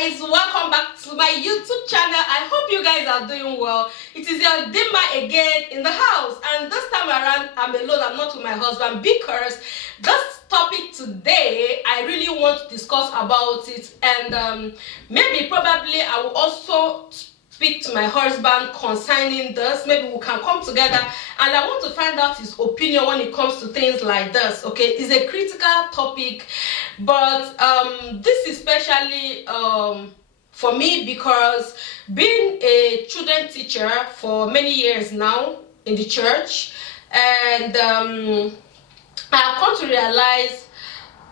guys, welcome back to my YouTube channel. I hope you guys are doing well. It is your Dimma again in the house, and this time around I'm alone. I'm not with my husband because this topic today I really want to discuss about it, and maybe probably I will also speak to my husband concerning this. Maybe we can come together, and I want to find out his opinion when it comes to things like this. Okay, it's a critical topic, but this is especially for me because being a children teacher for many years now in the church, and I have come to realize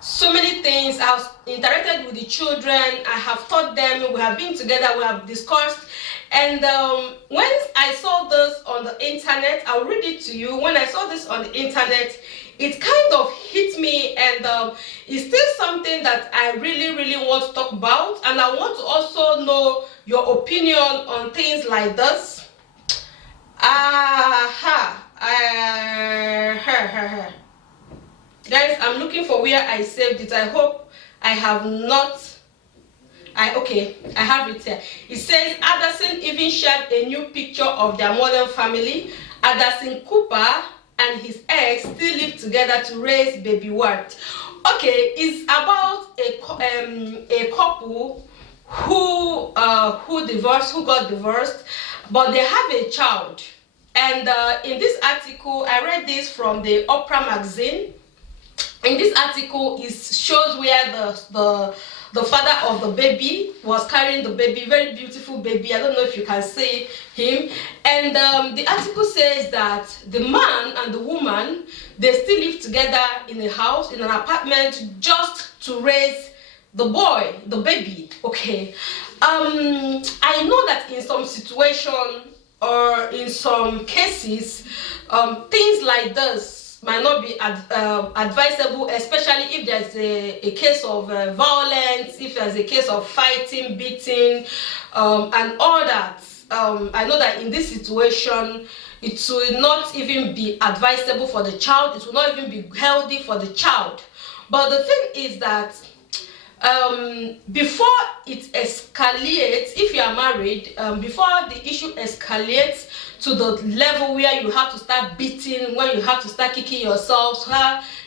so many things. I've interacted with the children, I have taught them, we have been together, we have discussed. And when I saw this on the internet, I'll read it to you. When I saw this on the internet, it kind of hit me, and it's still something that I really want to talk about, and I want to also know your opinion on things like this. Guys, I'm looking for where I saved it. I hope I have not. Okay, I have it here. It says Addison even shared a new picture of their modern family. Addison Cooper and his ex still live together to raise baby Ward. Okay, it's about a couple who got divorced, but they have a child. And in this article, I read this from the Oprah magazine. In this article, it shows where the father of the baby was carrying the baby, very beautiful baby. I don't know if you can see him. And the article says that the man and the woman, they still live together in a house, in an apartment, just to raise the boy, the baby. Okay. I know that in some situation or in some cases, things like this might not be advisable, especially if there's a case of violence, if there's a case of fighting, beating, and all that. I know that in this situation, it will not even be advisable for the child. It will not even be healthy for the child. But the thing is that before it escalates, if you are married, before the issue escalates to the level where you have to start beating, when you have to start kicking yourselves,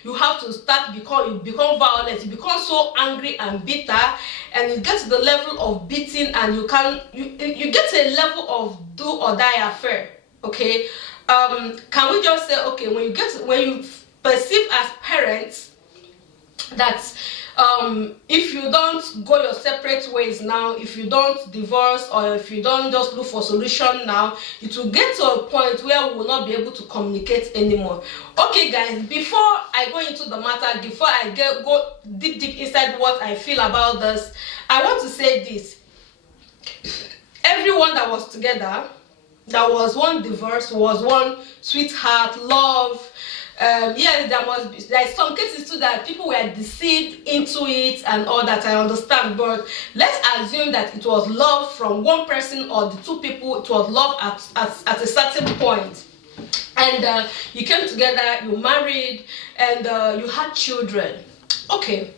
you have to start you become violent, you become so angry and bitter, and you get to the level of beating, and you get to a level of do or die affair. Okay, can we just say, okay, when you perceive as parents that if you don't go your separate ways now, if you don't divorce, or if you don't just look for solution now, it will get to a point where we will not be able to communicate anymore. Okay guys, before I go into the matter, before I go deep inside what I feel about this, I want to say this. Everyone that was together, that was one divorce, was one sweetheart, love. Yes, there's some cases too that people were deceived into it and all that, I understand, but let's assume that it was love from one person or the two people. It was love at a certain point, and you came together, you married, and you had children. Okay,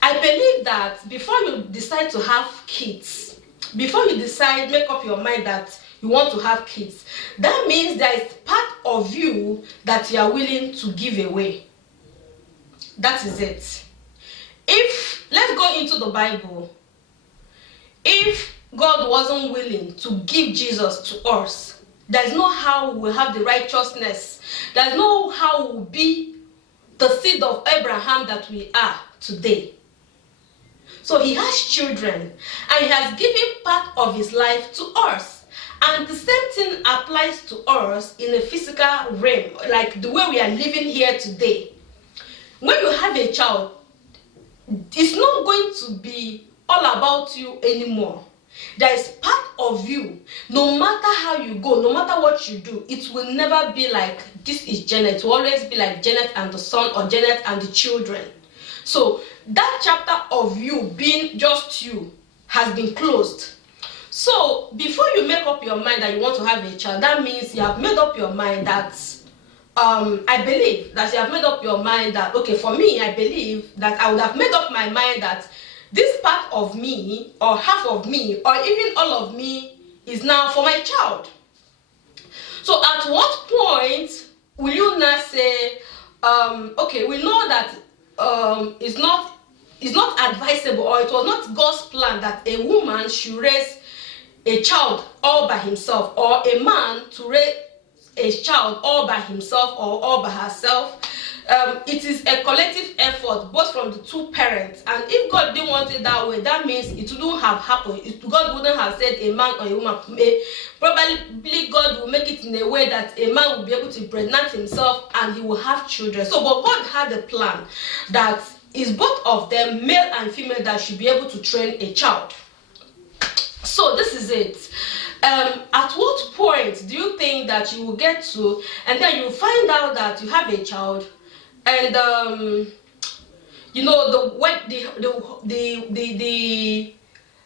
I believe that before you decide to have kids, before you decide, make up your mind that you want to have kids, that means there is part of you that you are willing to give away. That is it. Let's go into the Bible. If God wasn't willing to give Jesus to us, there's no how we will have the righteousness. There's no how we will be the seed of Abraham that we are today. So he has children, and he has given part of his life to us. And the same thing applies to us in a physical realm, like the way we are living here today. When you have a child, it's not going to be all about you anymore. There is part of you, no matter how you go, no matter what you do, it will never be like, this is Janet. It will always be like Janet and the son, or Janet and the children. So that chapter of you being just you has been closed. So before you make up your mind that you want to have a child, that means you have made up your mind that I believe that you have made up your mind that, okay, for me, I believe that I would have made up my mind that this part of me, or half of me, or even all of me is now for my child. So at what point will you now say, okay, we know that it's not advisable, or it was not God's plan that a woman should raise a child all by himself, or a man to raise a child all by himself or all by herself. It is a collective effort, both from the two parents. And if God didn't want it that way, that means it wouldn't have happened. God wouldn't have said a man or a woman. Probably God will make it in a way that a man will be able to impregnate himself and he will have children. So, but God had a plan that is both of them, male and female, that should be able to train a child. So this is it. At what point do you think that you will get to, and then you find out that you have a child, and you know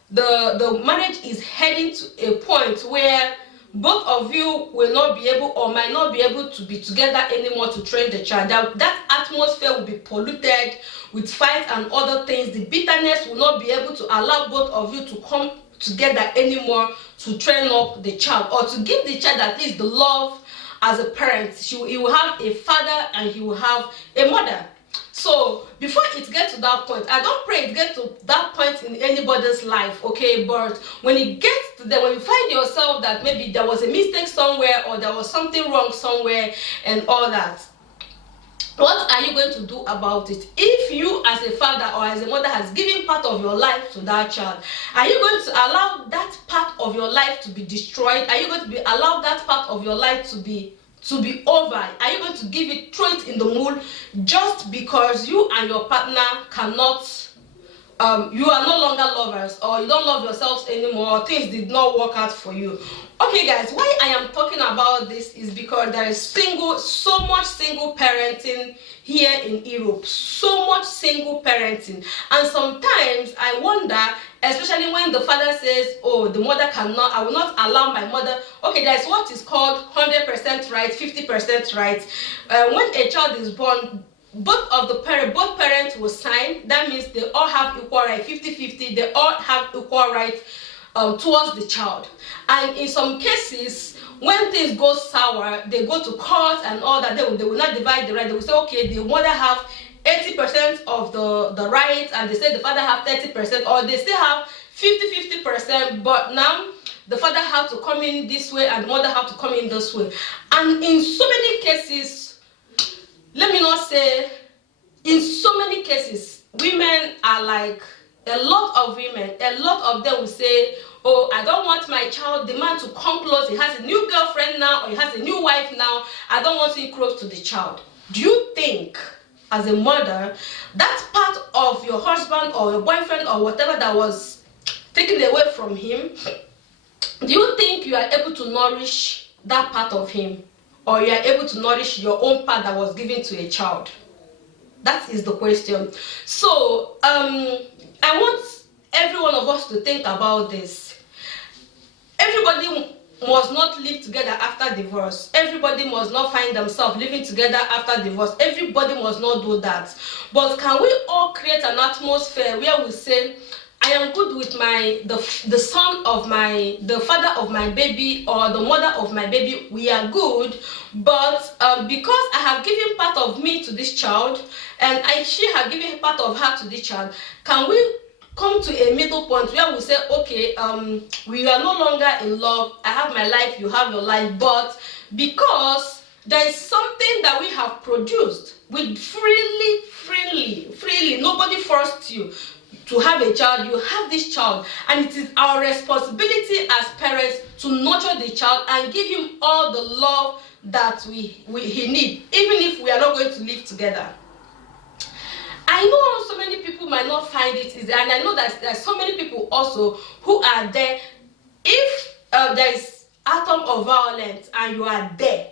the marriage is heading to a point where both of you will not be able, or might not be able, to be together anymore to train the child. That atmosphere will be polluted with fight and other things. The bitterness will not be able to allow both of you to come together anymore to train up the child, or to give the child at least the love as a parent. He will have a father and he will have a mother. So before it gets to that point, I don't pray it gets to that point in anybody's life, okay? But when it gets to that, when you find yourself that maybe there was a mistake somewhere, or there was something wrong somewhere and all that, what are you going to do about it? If you as a father or as a mother has given part of your life to that child, are you going to allow that part of your life to be destroyed? Are you going to allow that part of your life to be over? Are you going to give it, throw it in the moon, just because you and your partner cannot, you are no longer lovers, or you don't love yourselves anymore, or things did not work out for you? Okay guys, why I am talking about this is because there is so much single parenting here in Europe, so much single parenting. And sometimes I wonder, especially when the father says, oh, the mother cannot, I will not allow my mother. Okay, there's what is called 100% right, 50% right. When a child is born, both parents will sign. That means they all have equal right, 50-50, they all have equal right towards the child. And in some cases, when things go sour, they go to court and all that. They will not divide the right. They will say, okay, the mother have 80% of the rights, and they say the father have 30%, or they still have 50-50%, but now the father have to come in this way and the mother have to come in this way. And in so many cases, let me not say, in so many cases, women are like, a lot of them will say, oh, I don't want my child, the man, to come close. He has a new girlfriend now, or he has a new wife now. I don't want him close to the child. Do you think, as a mother, that part of your husband or your boyfriend or whatever that was taken away from him, do you think you are able to nourish that part of him? Or you are able to nourish your own part that was given to a child? That is the question. So, I want every one of us to think about this. Everybody must not live together after divorce. Everybody must not find themselves living together after divorce. Everybody must not do that. But can we all create an atmosphere where we say, I am good with the father of my baby, or the mother of my baby, we are good, but because I have given part of me to this child, and she has given part of her to this child, can we come to a middle point where we say, okay, we are no longer in love, I have my life, you have your life, but because there is something that we have produced, we freely, nobody forced you to have a child, you have this child, and it is our responsibility as parents to nurture the child and give him all the love that he needs, even if we are not going to live together. I know so many people might not find it easy, and I know that there are so many people also who are there. If there is atom of violence and you are there,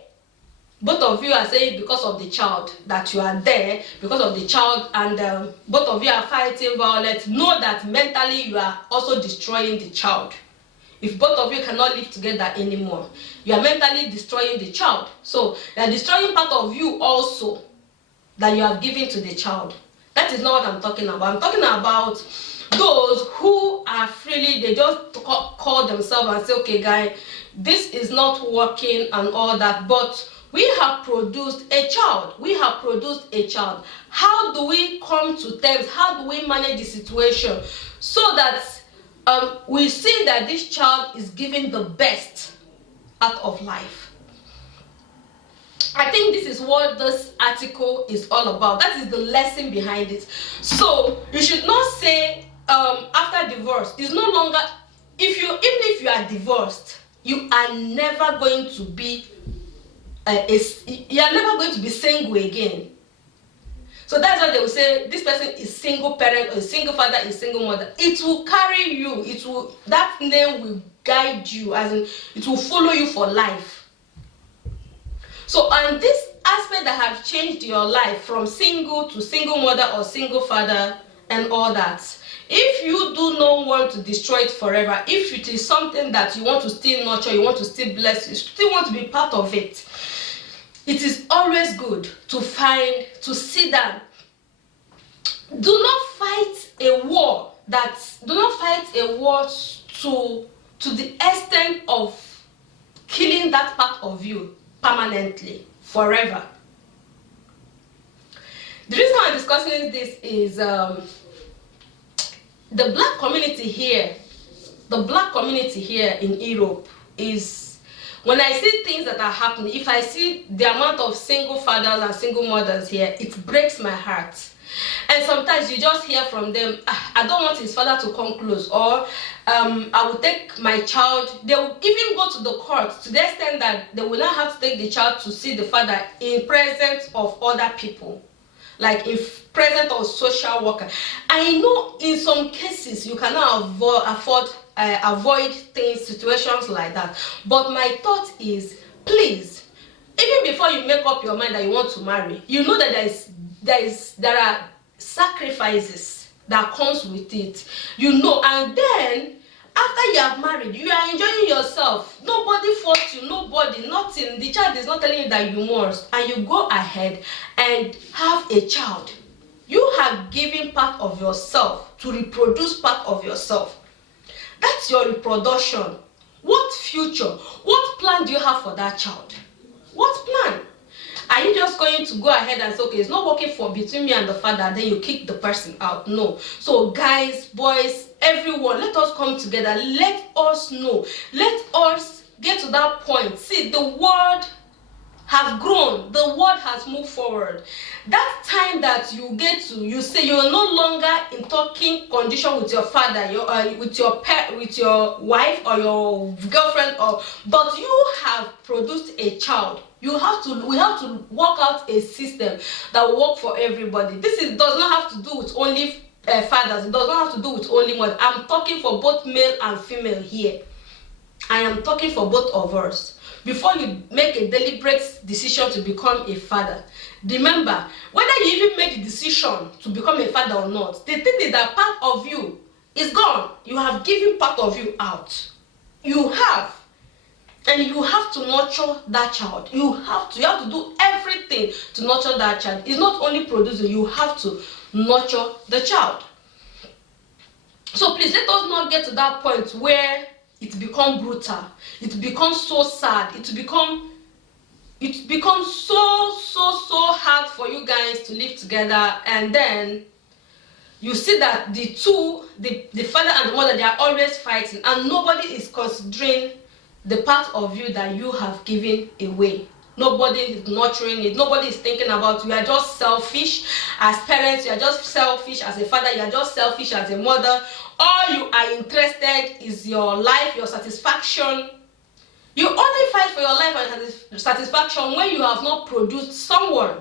both of you are saying because of the child that you are there, because of the child, and both of you are fighting violence, know that mentally you are also destroying the child. If both of you cannot live together anymore, you are mentally destroying the child. So you are destroying part of you also that you have given to the child. That is not what I'm talking about. I'm talking about those who are freely, they just call themselves and say, okay guy, this is not working and all that, but we have produced a child. We have produced a child. How do we come to terms? How do we manage the situation so that we see that this child is giving the best out of life? I think this is what this article is all about. That is the lesson behind it. So you should not say after divorce, it's no longer, even if you are divorced, you are never going to be single again. So that's why they will say this person is single parent or single father, is single mother. It will carry you. That name will guide you, as in it will follow you for life. So on this aspect that have changed your life from single to single mother or single father and all that, if you do not want to destroy it forever, if it is something that you want to still nurture, you want to still bless, you still want to be part of it, it is always good to sit down. Do not fight a war to the extent of killing that part of you permanently, forever. The reason I'm discussing this is the black community here in Europe is, when I see things that are happening, if I see the amount of single fathers and single mothers here, it breaks my heart. And sometimes you just hear from them, I don't want his father to come close, or I will take my child. They will even go to the court to the extent that they will not have to take the child to see the father in presence of other people, like in presence of social worker. I know in some cases you cannot avoid situations like that, but my thought is, please, even before you make up your mind that you want to marry, you know that there are sacrifices that comes with it, and then after you have married, you are enjoying yourself. Nobody forced you, nothing. The child is not telling you that you must, and you go ahead and have a child. You have given part of yourself to reproduce part of yourself. That's your reproduction. What future, what plan do you have for that child? What plan? Are you just going to go ahead and say, okay, it's not working between me and the father, then you kick the person out? No. So guys, boys, everyone, let us come together. Let us know. Let us get to that point. See, the world has grown. The world has moved forward. That time that you say you're no longer in talking condition with your father, with your wife or your girlfriend, but you have produced a child. We have to work out a system that will work for everybody. Does not have to do with only fathers. It does not have to do with only mothers. I'm talking for both male and female here. I am talking for both of us. Before you make a deliberate decision to become a father, remember, whether you even make the decision to become a father or not, the thing is that part of you is gone. You have given part of you out. You have. And you have to nurture that child. You have to do everything to nurture that child. It's not only producing, you have to nurture the child. So please, let us not get to that point where it becomes brutal. It becomes so sad. It becomes so hard for you guys to live together, and then you see that the father and the mother, they are always fighting, and nobody is considering the part of you that you have given away. Nobody is nurturing it. Nobody is thinking about you. You are just selfish as parents. You are just selfish as a father. You are just selfish as a mother. All you are interested is your life, your satisfaction. You only fight for your life and satisfaction when you have not produced someone,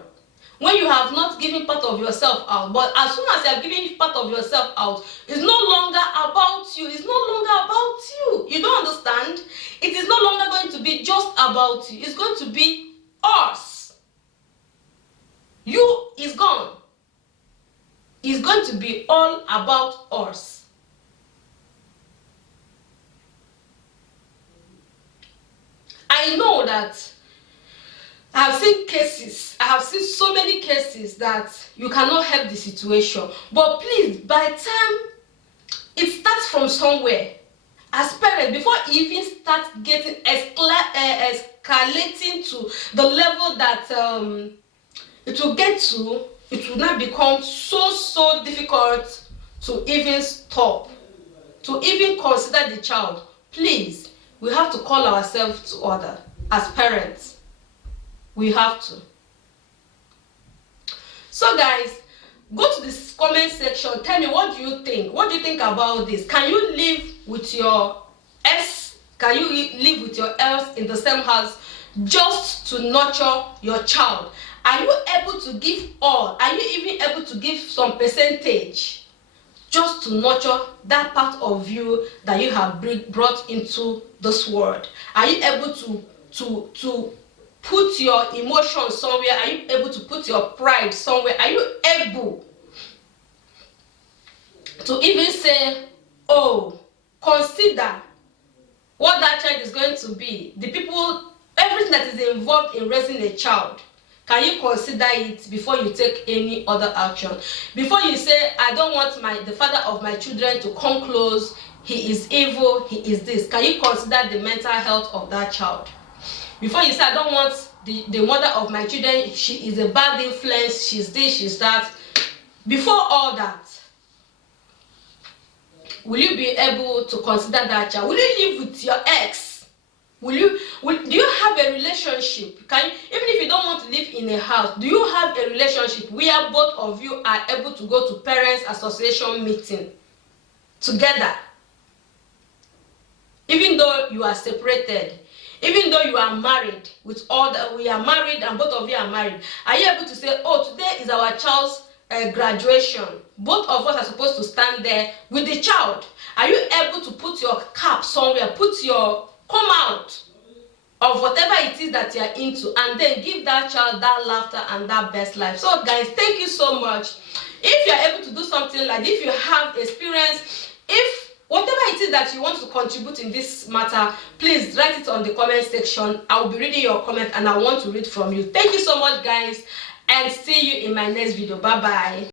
when you have not given part of yourself out. But as soon as you have given part of yourself out, it's no longer about you. It's no longer about you. You don't understand? It is no longer going to be just about you. It's going to be us. You is gone. It's going to be all about us. I know that I have seen so many cases that you cannot help the situation. But please, by the time It starts from somewhere. As parents, before it even start getting escalating to the level that it will get to, it will now become so difficult to even stop, to even consider the child. Please, we have to call ourselves to order as parents. We have to. So guys, go to this comment section. Tell me, what do you think? What do you think about this? Can you live with your ex? Can you live with your ex in the same house just to nurture your child? Are you able to give all? Are you even able to give some percentage just to nurture that part of you that you have brought into this world? Are you able to put your emotions somewhere? Are you able to put your pride somewhere? Are you able to even say, oh, consider what that child is going to be, the people, everything that is involved in raising a child? Can you consider it before you take any other action? Before you say, I don't want the father of my children to come close, he is evil, he is this. Can you consider the mental health of that child? Before you say, I don't want the mother of my children, she is a bad influence, she's this, she's that. Before all that, will you be able to consider that child? Will you live with your ex? Do you have a relationship? Even if you don't want to live in a house, do you have a relationship where both of you are able to go to parents association meeting together? Even though you are separated, even though you are married, we are married and both of you are married, are you able to say, oh, today is our child's graduation, both of us are supposed to stand there with the child? Are you able to put your cap somewhere, come out of whatever it is that you are into, and then give that child that laughter and that best life? So guys, thank you so much. If you are able to do something like, if you have experience, if whatever it is that you want to contribute in this matter, please write it on the comment section. I will be reading your comment and I want to read from you. Thank you so much guys, and see you in my next video. Bye bye.